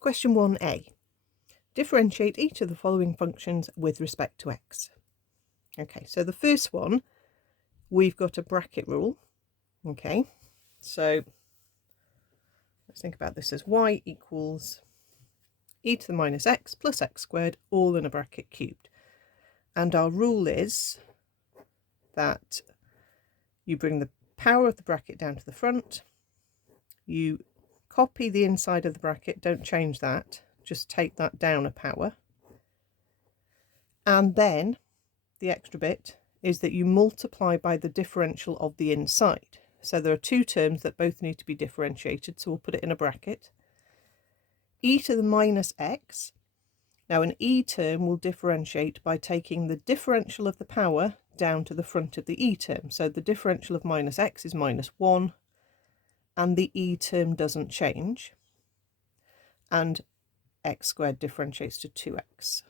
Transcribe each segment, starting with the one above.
Question 1a. Differentiate each of the following functions with respect to x. Okay, so the first one, we've got a bracket rule. Okay, so let's think about this as y equals e to the minus x plus x squared, all in a bracket cubed. And our rule is that you bring the power of the bracket down to the front, you copy the inside of the bracket, don't change that, just take that down a power, and then the extra bit is that you multiply by the differential of the inside. So there are two terms that both need to be differentiated, so we'll put it in a bracket. E to the minus x. Now an e term will differentiate by taking the differential of the power down to the front of the e term. So the differential of minus x is minus 1, and the e term doesn't change, and x squared differentiates to 2x.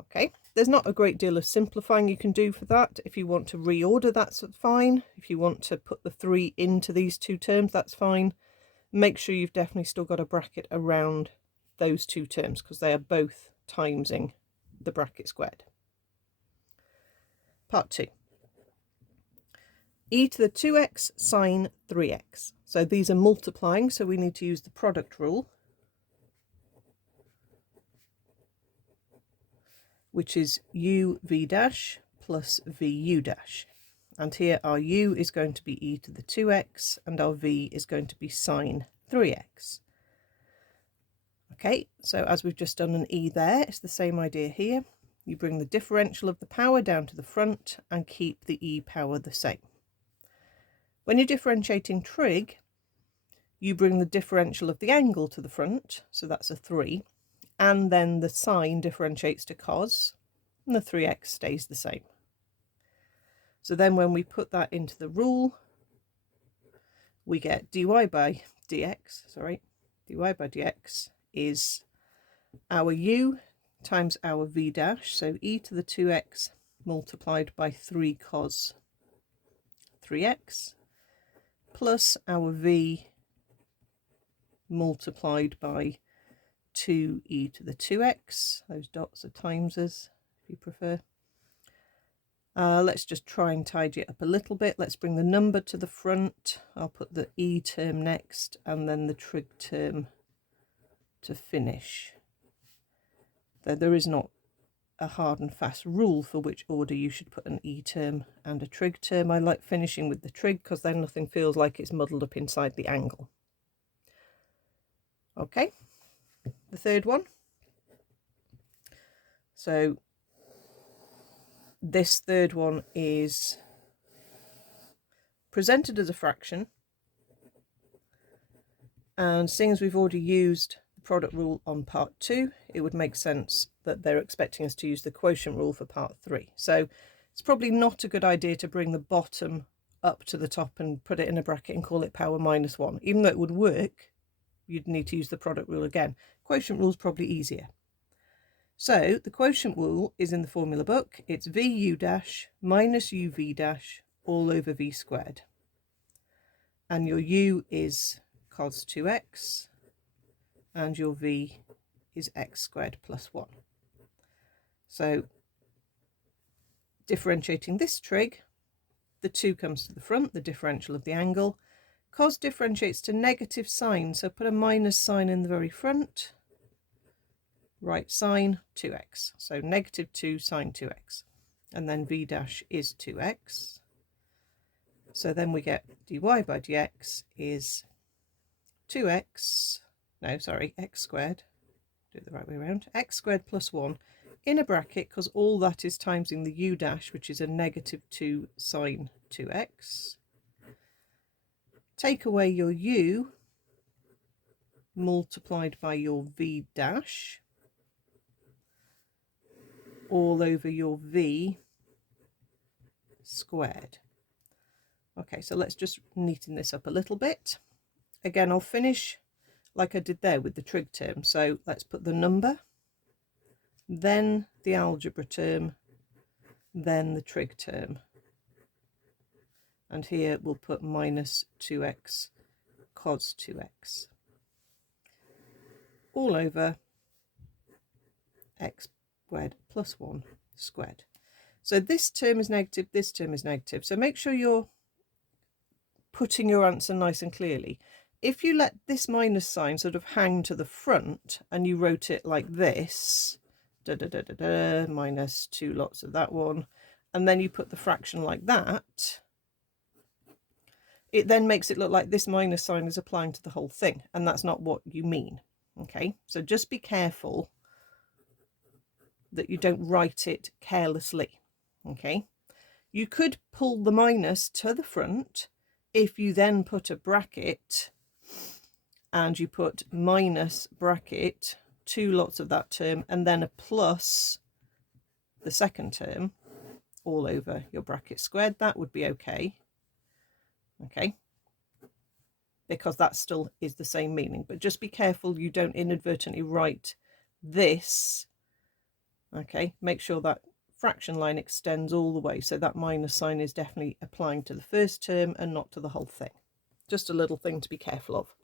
Okay, there's not a great deal of simplifying you can do for that. If you want to reorder, that's fine. If you want to put the 3 into these two terms, that's fine. Make sure you've definitely still got a bracket around those two terms because they are both timesing the bracket squared. Part 2. E to the 2x sine 3x. So these are multiplying, so we need to use the product rule, which is uv dash plus vu dash. And here our u is going to be e to the 2x and our v is going to be sine 3x. Okay, so as we've just done an e there, it's the same idea here. You bring the differential of the power down to the front and keep the e power the same. When you're differentiating trig, you bring the differential of the angle to the front, so that's a 3, and then the sine differentiates to cos, and the 3x stays the same. So then when we put that into the rule, we get dy by dx is our u times our v dash, so e to the 2x multiplied by 3 cos 3x, plus our v multiplied by 2e to the 2x. Those dots are timesers if you prefer. Let's just try and tidy it up a little bit. Let's bring the number to the front. I'll put the e term next and then the trig term to finish. Though there is not a hard and fast rule for which order you should put an e term and a trig term. I like finishing with the trig because then nothing feels like it's muddled up inside the angle. Okay, the third one. So this third one is presented as a fraction, and seeing as we've already used the product rule on part 2, it would make sense that they're expecting us to use the quotient rule for part 3. So it's probably not a good idea to bring the bottom up to the top and put it in a bracket and call it power minus 1. Even though it would work, you'd need to use the product rule again. Quotient rule is probably easier. So the quotient rule is in the formula book. It's vu dash minus uv dash all over v squared. And your u is cos 2x and your v is x squared plus 1. So differentiating this trig, the 2 comes to the front, the differential of the angle. Cos differentiates to negative sine, so put a minus sign in the very front. Right sine 2x, so negative 2 sine 2x, and then v dash is 2x. So then we get dy by dx is 2x, no sorry, x squared, do it the right way around, x squared plus 1 in a bracket because all that is timesing the u dash, which is a negative 2 sine 2x. Take away your u multiplied by your v dash all over your v squared. Okay, so let's just neaten this up a little bit. Again, I'll finish like I did there with the trig term. So let's put the number, then the algebra term, then the trig term. And here we'll put minus 2x cos 2x. all over x squared plus 1 squared. So this term is negative, this term is negative. So make sure you're putting your answer nice and clearly. If you let this minus sign sort of hang to the front and you wrote it like this, minus 2 lots of that one, and then you put the fraction like that, it then makes it look like this minus sign is applying to the whole thing, and that's not what you mean. Okay, so just be careful that you don't write it carelessly. Okay, you could pull the minus to the front if you then put a bracket and you put minus bracket 2 lots of that term and then a plus the second term all over your bracket squared. That would be okay. Okay, because that still is the same meaning, but just be careful you don't inadvertently write this. Okay, make sure that fraction line extends all the way, so that minus sign is definitely applying to the first term and not to the whole thing. Just a little thing to be careful of.